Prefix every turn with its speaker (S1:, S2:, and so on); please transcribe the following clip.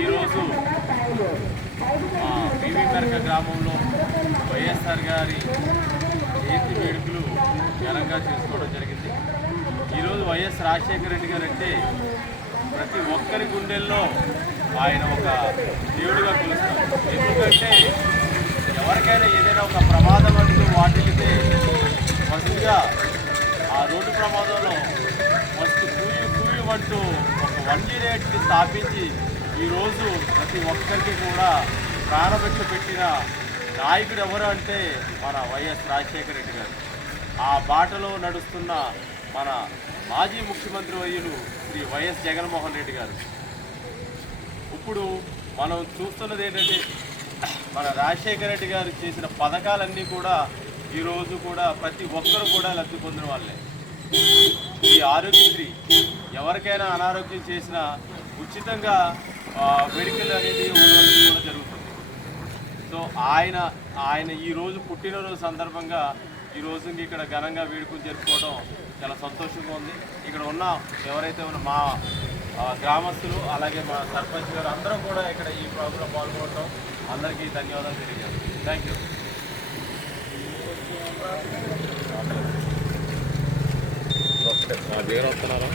S1: ఈరోజు మా బీబీపరక గ్రామంలో వైఎస్ఆర్ గారి జయంతి వేడుకలు ఘనంగా చేసుకోవడం జరిగింది. ఈరోజు వైఎస్ రాజశేఖర రెడ్డి గారు అంటే ప్రతి ఒక్కరి గుండెల్లో ఆయన ఒక దేవుడిగా కొలుస్తారు. ఎందుకంటే ఎవరికైనా ఏదైనా ఒక ప్రమాదం అంటూ వాటిల్లితే ఫస్ట్గా ఆ రోడ్డు ప్రమాదంలో అంటూ ఒక వన్ రేట్ని స్థాపించి ఈరోజు ప్రతి ఒక్కరికి కూడా ప్రాణభిక్ష పెట్టిన నాయకుడు ఎవరు అంటే మన వైఎస్ రాజశేఖర రెడ్డి గారు. ఆ బాటలో నడుస్తున్న మన మాజీ ముఖ్యమంత్రి వయ్యులు శ్రీ వైఎస్ జగన్మోహన్ రెడ్డి గారు. ఇప్పుడు మనం చూస్తున్నది ఏంటంటే మన రాజశేఖర రెడ్డి గారు చేసిన పథకాలన్నీ కూడా ఈరోజు కూడా ప్రతి ఒక్కరు కూడా లబ్ధి పొందిన వాళ్ళే. ఈ ఆరోగ్యశ్రీ ఎవరికైనా అనారోగ్యం చేసినా ఉచితంగా మెడికల్ అనేది కూడా జరుగుతుంది. సో ఆయన ఆయన ఈ రోజు పుట్టినరోజు సందర్భంగా ఈ రోజు ఇక్కడ ఘనంగా వేడుకలు జరుపుకోవడం చాలా సంతోషంగా ఉంది. ఇక్కడ ఉన్న ఎవరైతే ఉన్న మా గ్రామస్తులు అలాగే మా సర్పంచ్ గారు అందరం కూడా ఇక్కడ ఈ ప్రోగ్రాం పాల్గొనడం అందరికీ ధన్యవాదాలు తెలియజేస్తాం థ్యాంక్ యూ.
S2: మా దగ్గర వస్తున్నారా?